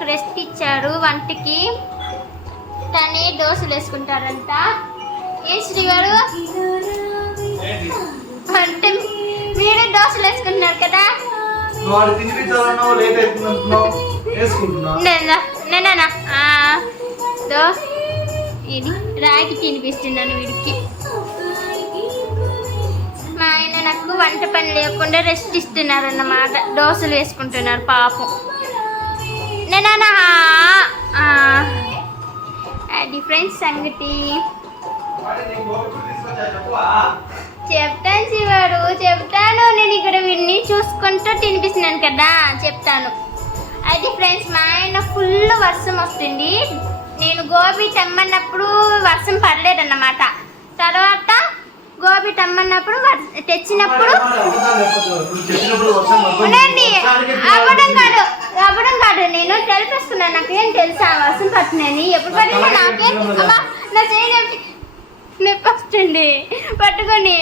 నాకు రెస్ట్ ఇచ్చారు వంటకి. తనే దోశలు వేసుకుంటారంట. ఏ శ్రీవారు అంటే మీరే దోశలు వేసుకుంటున్నారు కదా? నేనా ఇది రాగి తినిపిస్తున్నాను వీడికి. మా ఆయన నాకు వంట పని లేకుండా రెస్ట్ ఇస్తున్నారు అన్నమాట. దోశలు వేసుకుంటున్నారు పాపం. నేనా అది ఫ్రెండ్స్ సంగతి. చెప్తాను శివారు, చెప్తాను. నేను ఇక్కడ వీడిని చూసుకుంటూ తినిపిస్తున్నాను కదా, చెప్తాను. అది ఫ్రెండ్స్, మా ఆయన ఫుల్ వర్షం వస్తుంది. నేను గోబీ తెమ్మన్నప్పుడు వర్షం పడలేదన్నమాట. తర్వాత గోబీ తెమ్మన్నప్పుడు తెచ్చినప్పుడు అవ్వడం కాదు, నేను తెలిపేసుకున్నాను. నాకేం తెలుసా వర్షం పడుతుందని? ఎప్పుడు పడినా నాకేం నా చేయనొప్పి వస్తుంది పట్టుకొని.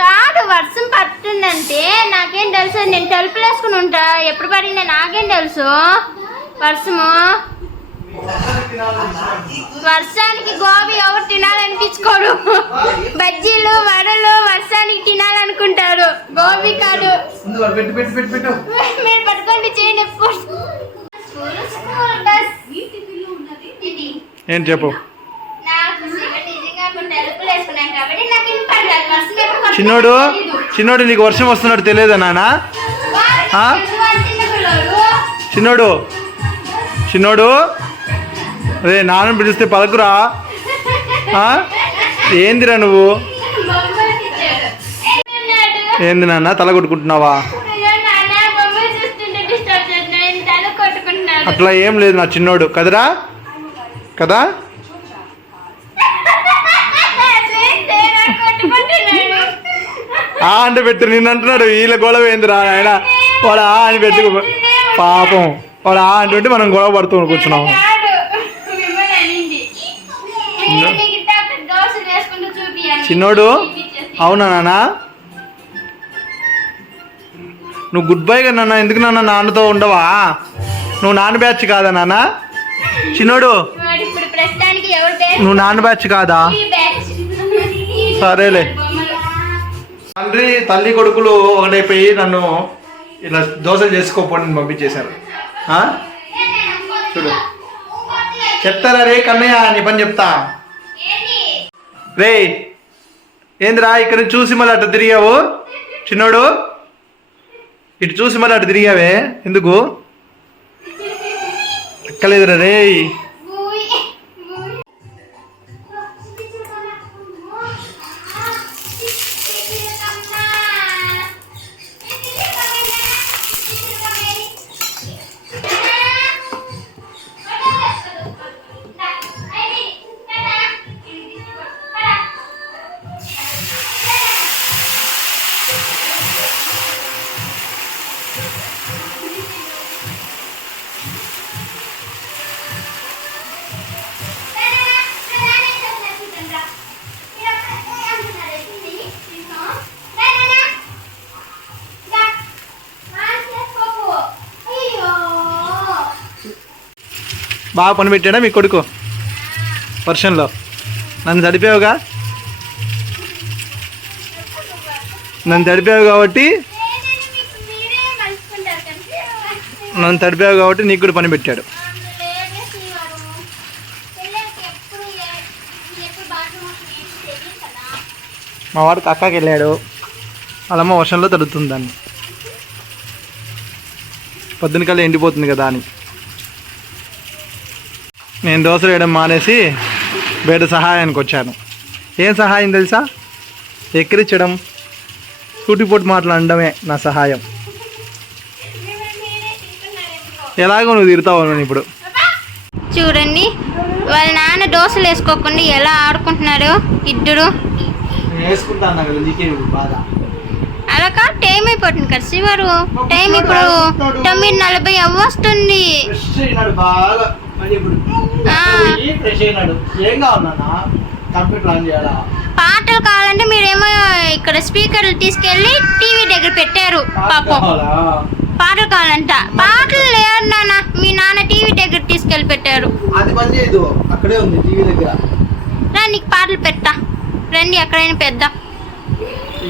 కాదు, వర్షం పడుతుందంటే నాకేం తెలుసు? నేను తలుపులు వేసుకుని ఉంటా. ఎప్పుడు పడినా నాకేం తెలుసు వర్షము? వర్షానికి గోబీ ఎవరు తినాలనిపించుకోరు. బజ్జీలు వడలు వర్షానికి తినాలనుకుంటారు, గోబీ కాదు. మీరు పట్టుకోండి, చేయండి. ఏం చెప్పు. చిన్నోడు నీకు వర్షం వస్తున్నాడు తెలియదా నాన్న? చిన్నోడు అదే నాన్న పిలిస్తే పలకురా. ఏందిరా నువ్వు? ఏంది నాన్న తల కొట్టుకుంటున్నావా? అట్లా ఏం లేదు నా చిన్నోడు కదరా, కదా? అంటే పెట్టు, నిన్ను అంటున్నాడు. వీళ్ళ గొడవ ఏందిరా ఆయన? వాడు అని పెట్టుకో పాపం. వాడు అంటుంటే మనం గొడవ పడుతూ కూర్చున్నాము. చిన్నోడు అవునా నాన్న? నువ్వు గుడ్ బై కదా నాన్న. ఎందుకు నాన్న నాన్నతో ఉండవా? నువ్వు నాన్న బ్యాచ్ కాదా నాన్న? చిన్నోడు నువ్వు నాన్న బ్యాచ్ కాదా? సరేలే. తండ్రి తల్లి కొడుకులు ఒకటైపోయి నన్ను ఇలా దోశలు చేసుకోపోని పంపించేశారు. చూడు, చెప్తారా రే కన్నయ్య, నీ పని చెప్తా రే. ఏందిరా ఇక్కడ చూసి మళ్ళీ అటు తిరిగావు? చిన్నోడు ఇటు చూసి మళ్ళీ అటు తిరిగావే ఎందుకు? ఎక్కలేదురా రే. బాగా పని పెట్టాడా మీ కొడుకు వర్షంలో? నన్ను తడిపావుగా, నీకు కూడా పని పెట్టాడు. మా వాడికి అక్కకి వెళ్ళాడు, వాళ్ళమ్మ వర్షంలో తడుతుంది దాన్ని. పొద్దున కల్లా ఎండిపోతుంది కదా అని నేను దోశలు వేయడం మానేసి బయట సహాయానికి వచ్చాను. ఏం సహాయం తెలుసా? ఎక్కిరించడం, సూటిపోటు మాట్లాడడమే నా సహాయం. ఎలాగో నువ్వు తిడతావు ఇప్పుడు. చూడండి, వాళ్ళ నాన్న దోశలు వేసుకోకుండా ఎలా ఆడుకుంటున్నారు ఇద్దరు. అలా కాదు, టైం అయిపోతుంది కదా శివారు. టైం ఇప్పుడు 9:40 అవ్వస్తుంది. పాటలు కావాలంటే మీరేమో ఇక్కడ స్పీకర్లు తీసుకెళ్ళి టీవీ దగ్గర పెట్టారు పాపం. పాటలు కావాలంట. పాటలు లేరు నాన్న, మీ నాన్న టీవీ దగ్గర తీసుకెళ్ళి పెట్టారు. అది పని చేయదు, అక్కడే ఉంది టీవీ దగ్గర. రా నీకు పాటలు పెట్టా, రండి ఎక్కడైనా పెద్దాం.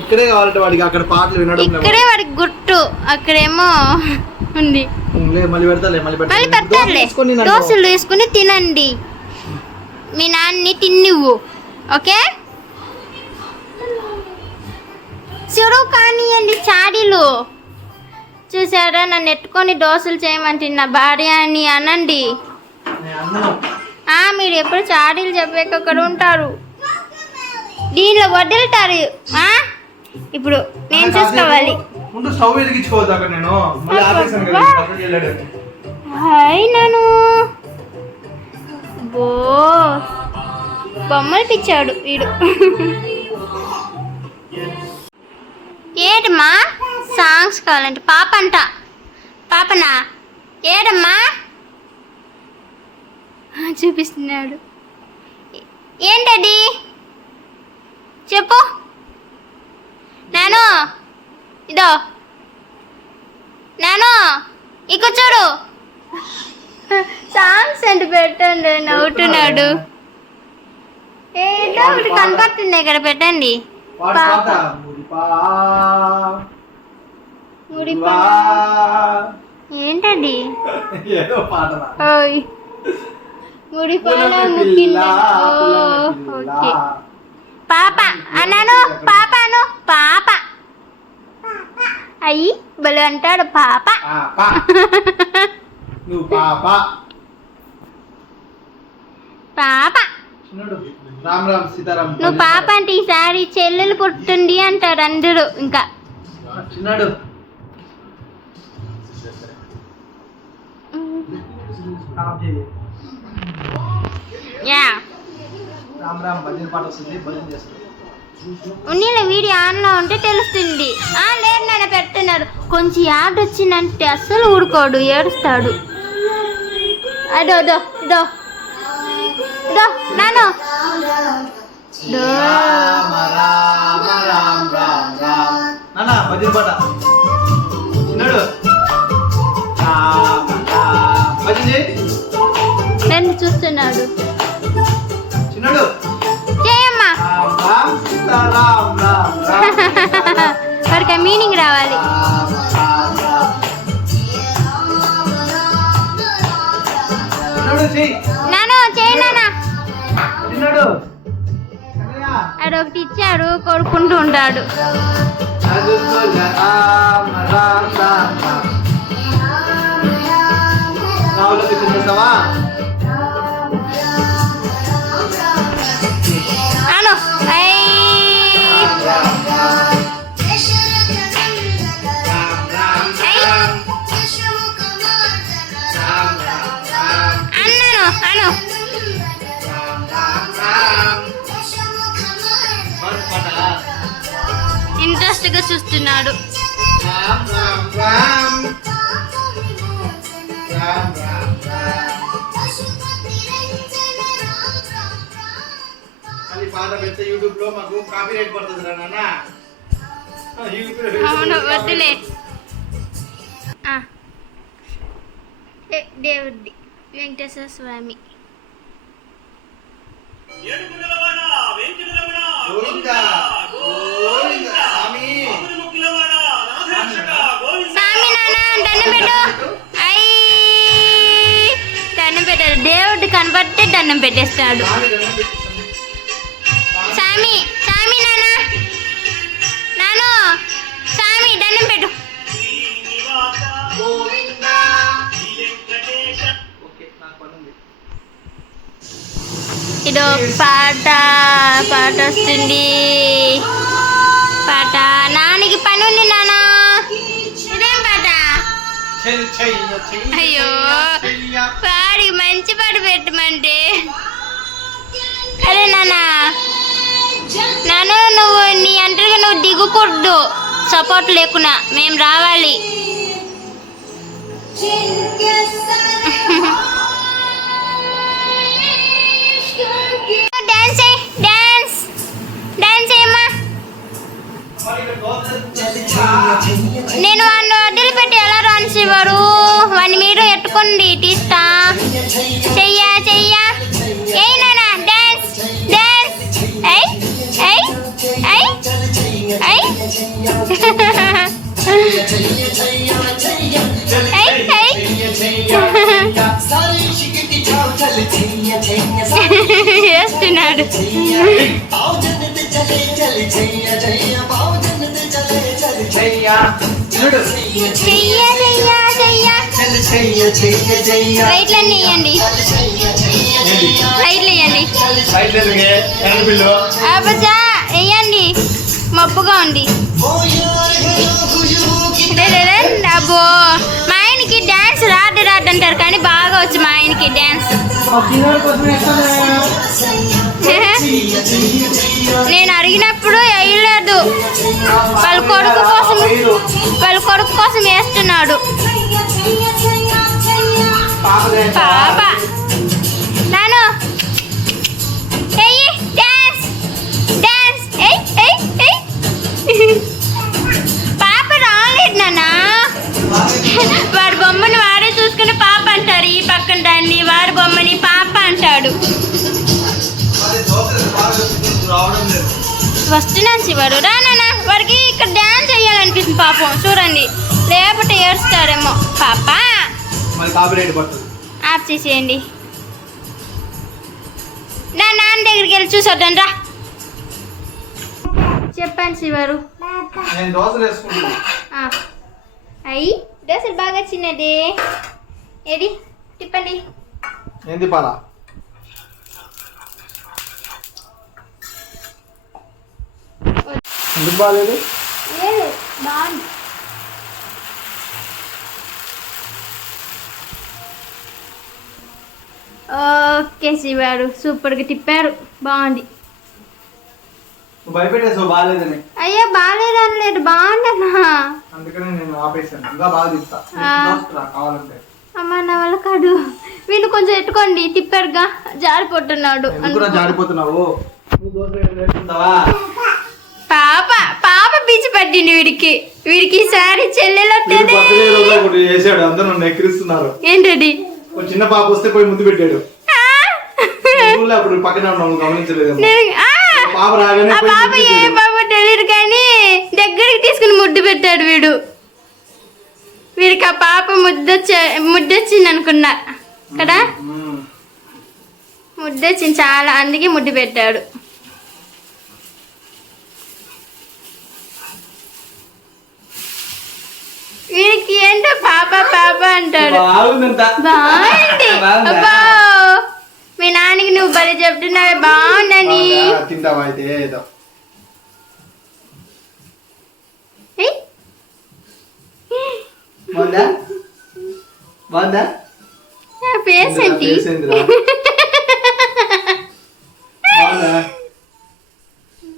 ఇక్కడే కావాలంటే వాడికి అక్కడ పాటలు వినడం. ఇక్కడే వాడికి గుర్తు, అక్కడేమో ఉంది. మళ్ళీ పెడతాలే, మళ్ళీ పెడతారులే. దోశలు వేసుకుని తినండి, మీ నాన్నని తిన్నివ్వు. ఓకే చెరువు కానివ్వండి. చాడీలు చూసారా, నన్ను ఎట్టుకొని దోశలు చేయమంటే నా భార్య అని అనండి. మీరు ఎప్పుడు చాడీలు చెప్పాక అక్కడ ఉంటారు, దీనిలో వదులుతారు. ఇప్పుడు నేను చూసుకోవాలి. హాయ్ నాను, బో బొమ్మలు పిచ్చాడు వీడు. ఏడమ్మా సాంగ్స్ కావాలంటే పాప అంట. పాపనా ఏడమ్మా చూపిస్తున్నాడు. ఏంటది చెప్పు నాను. ఇదో నాను, ఇక చూడు. సాంగ్స్ అంటే పెట్టండి, నవ్వుతున్నాడు. ఏదో ఒకటి కనపడుతుంది ఇక్కడ, పెట్టండి. ఏంటది? ఓయ్ ముడిపాల ముక్కిందా. ఓకే పాప అన్నాను, పాపను పాప. అయ్యి బలు అంటాడు పాప. పాప నువ్వు పాప అంటే ఈసారి చెల్లెలు పుట్టింది అంటారు అందరూ. ఇంకా ఉన్నీళ్ళ వీడియో ఆన్లో ఉంటే తెలుస్తుంది. లేదు నాన్న పెడుతున్నారు. కొంచెం యాడ్ వచ్చిందంటే అస్సలు ఊరుకోడు, ఏడుస్తాడు. అదో దో దో దో నాను నన్ను చూస్తున్నాడు. చేయమ్మా వాడికి మీనింగ్ రావాలి. నాను చేయి నాన్న. అదొకటి ఇచ్చారు, కొడుకుంటూ ఉంటాడు. ఇంట్రెస్ట్ గా చూస్తున్నాడు. అవును వద్దులే. దేవుడి వెంకటేశ్వర స్వామి. స్వామి నాన్న దండం పెట్టు. దండం పెట్టాడు. దేవుడు కనపడితే దండం పెట్టేస్తాడు. స్వామి స్వామి నాన్న నాను స్వామి దండం పెట్టు. ఇదో పాట పాట వస్తుంది. పాట నాన్నకి పని ఉంది నాన్న. ఇదేం పాట? అయ్యో పాడి మంచి పాట పెట్టమంటే. అదే నాన్న నాను నువ్వు నీ అంటగా నువ్వు దిగుకూడదు. సపోర్ట్ లేకున్నా మేము రావాలి. నేను వాడిని వదిలిపెట్టి ఎలా రాను? తీయండి తీస్తా. చెయ్యా చెయ్యా ఏయ్ నానా డాన్స్ డాన్స్. ఏయ్ ఏయ్ ఏయ్ ఏయ్ వేస్తున్నాడు. రైట్లన్నీ వేయండి రైట్లు వేయండి అబ్బా వేయండి మబ్బుగా ఉంది. అబ్బో మా ఆయనకి డ్యాన్స్ రాడు అంటారు కానీ బాగా వచ్చు మా ఆయనకి డ్యాన్స్. నేను అడిగినప్పుడు వేయలేదు, వాళ్ళ కొడుకు కోసం వేస్తున్నాడు. పాప నాను ఏయ్ డ్యాన్స్ డ్యాన్స్ ఏయ్ ఏయ్ ఏయ్. పాప రాలేదు నాన్నా. వాడి బొమ్మని వాడే చూసుకుని పాప అంటారు, ఈ పక్కన దాన్ని వాడి బొమ్మని పాప అంటాడు. వస్తున్నాను శివాడు రా నాన్న. వాడికి ఇక్కడ డ్యాన్స్ చేయాలనిపిస్తుంది పాపం, చూడండి లేకపోతే ఏడుస్తాడేమో. పాప ఆఫ్ చేసేయండి. నా నాన్న దగ్గరికి వెళ్ళి చూసొద్దాను రా. చెప్పండి శివారు. అయ్యి దోశలు బాగా చిన్నది. ఏది తిప్పండి. ఏంది పాలా ఎందుకు బాగాలేదు? బాగుంది. ఓకే శివారు సూపర్గా తిప్పారు, బాగుంది. భయపెట్టేసావు బాగాలేదని. అయ్యో బాగాలేదు అనలేదు, బాగుందన్నా. అందుకనే నేను ఆపేసాను. ఇంకా బాగా తిప్పుతా కావాలంటే. అమ్మా నా వల్ల కాదు. వీళ్ళు కొంచెం ఎట్టుకోండి, తిప్పారుగా జారిపోతున్నాడు. జారిపోతున్నావు. పాప పాప పిచ్చి పట్టింది వీడికి. ఈసారి చెల్లెలు ఎక్కిరిస్తున్నారు. ఏంటది? చిన్న పాప వస్తే పోయి ముందు పెట్టాడు. అప్పుడు పక్కన గమనించలేదు. పాప ఏ పాప తెలియదు కానీ దగ్గరికి తీసుకుని ముద్దు పెట్టాడు వీడికి. ఆ పాప ముద్దొచ్చింది అనుకున్నా కదా, ముద్దొచ్చింది చాలా, అందుకే ముద్దు పెట్టాడు. వీడికి ఏంటో పాప పాప అంటాడు. బాగుంది. అబ్బా మీ నాన్నకి నువ్వు బలి చెప్తున్నావు బాగుందని. ఫేస్ ఏంటి?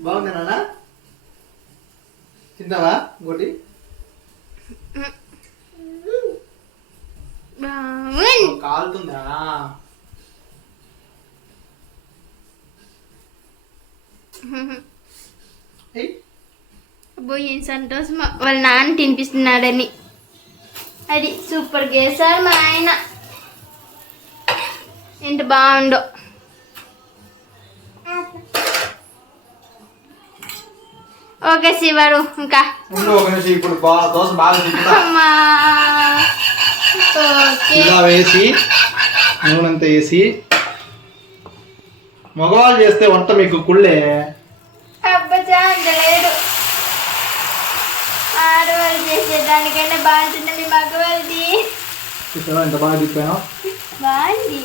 బాగుందా నాన్న? తింటావా ఇంకోటి? కాలుతుందా? అబ్బో ఏం సంతోషం వాళ్ళ నాన్న తినిపిస్తున్నాడని. అది సూపర్ చేశారు మా ఆయన, ఎంత బాగుందో. ఓకే శివారు ఇంకా వేసి నూనెంతా వేసి. మగవాళ్ళు చేస్తే వంట మీకు కుళ్ళే. అబ్బా లేదు, ఆడవాళ్ళు చేసేదానికైనా బాగుంటుంది మీ మగవాళ్ళది. ఎంత బాగా తిప్పాను. బాగుంది.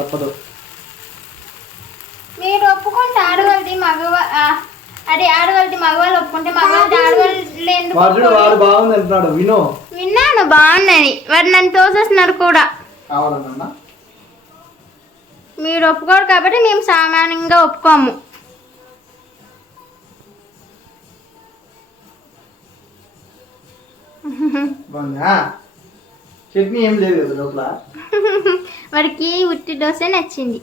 తప్పదు. మీరు ఒప్పుకుంటే ఆడవాళ్ళది ఆడవాళ్ళది మగవాళ్ళు ఒప్పుకుంటే మగవాళ్ళది ఆడవాళ్ళు ఎందుకు? వాడు బాగుంది అంటున్నాడు. విన్నాను బాగుందని, వాడు నన్ను తోసేస్తున్నారు కూడా. కావాలన్నా మీరు ఒప్పుకోరు కాబట్టి మేము సామాన్యంగా ఒప్పుకోము. చట్నీ ఏం లేదు కదా లోపల. వాడికి ఉట్టి దోశ నచ్చింది.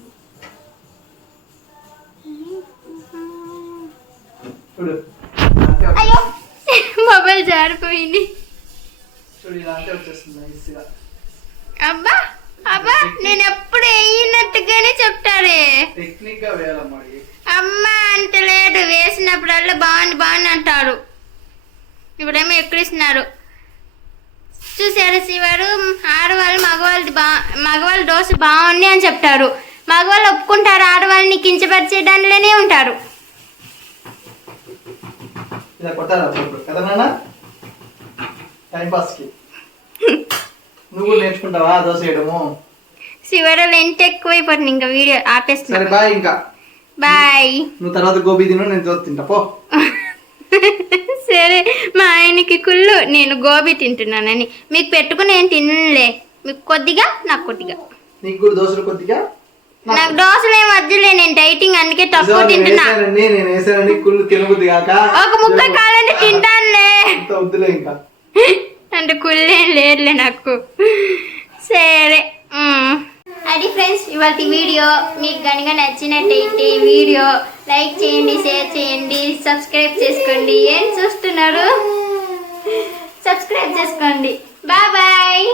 అయ్యో మొబైల్ జారిపోయింది. చూడు ఇలా అంటే వచ్చేస్తుంది నైస్గా. అబ్బా అబ్బా నేను ఎప్పుడు వేయినట్టుగానే చెప్తారే. టెక్నిక్ గా వేయాలమ్మా ఇది. అమ్మ అంత లేదు, వేసినప్పుడల్లా బాగుంది అంటారు. ఇప్పుడేమో ఎక్కడిస్తున్నారు చూసారు. శివారు ఆడవాళ్ళు మగవాళ్ళ దోశ బాగుంది అని చెప్తారు. మగవాళ్ళు ఒప్పుకుంటారు, ఆడవాళ్ళని కించపరిచేదానిలోనే ఉంటారు. ఇలా కొట్టాలి అప్పుడు కదా నాన్న, టైం పాస్కి. నువ్వు నేర్చుకుంటావా దోశ వేయడము? శివారు లెంట్ ఎక్కువైపోతుంది, ఇంకా వీడియో ఆపేస్తున్నా. సరే బాయ్. ఇంకా బాయ్. నువ్వు తర్వాత గోబీ తిను, నేను దోశ తింటా పో. సరే, మా ఆయనకి కుళ్ళు నేను గోబీ తింటున్నానని. మీకు పెట్టుకుని నేను తినలే, మీకు కొద్దిగా నాకు కొద్దిగా. నీకు కూడా దోశలు కొద్దిగా? నాకు దోశలు ఏం వద్దులే, నేను డైటింగ్ అందుకే తక్కువ తింటున్నా. నేను వేసానని కుళ్ళు తినబుద్ది కాక ఒక ముక్క కావాలంటే తింటానులే, వద్దులే ఇంకా. అంటే కుళ్ళేం లేదులే నాకు. సరే అది ఫ్రెండ్స్ ఇవాళ వీడియో. మీకు కనుక నచ్చినట్టయితే వీడియో లైక్ చేయండి, షేర్ చేయండి, సబ్స్క్రైబ్ చేసుకోండి. ఏం చూస్తున్నారు? సబ్స్క్రైబ్ చేసుకోండి. Bye bye.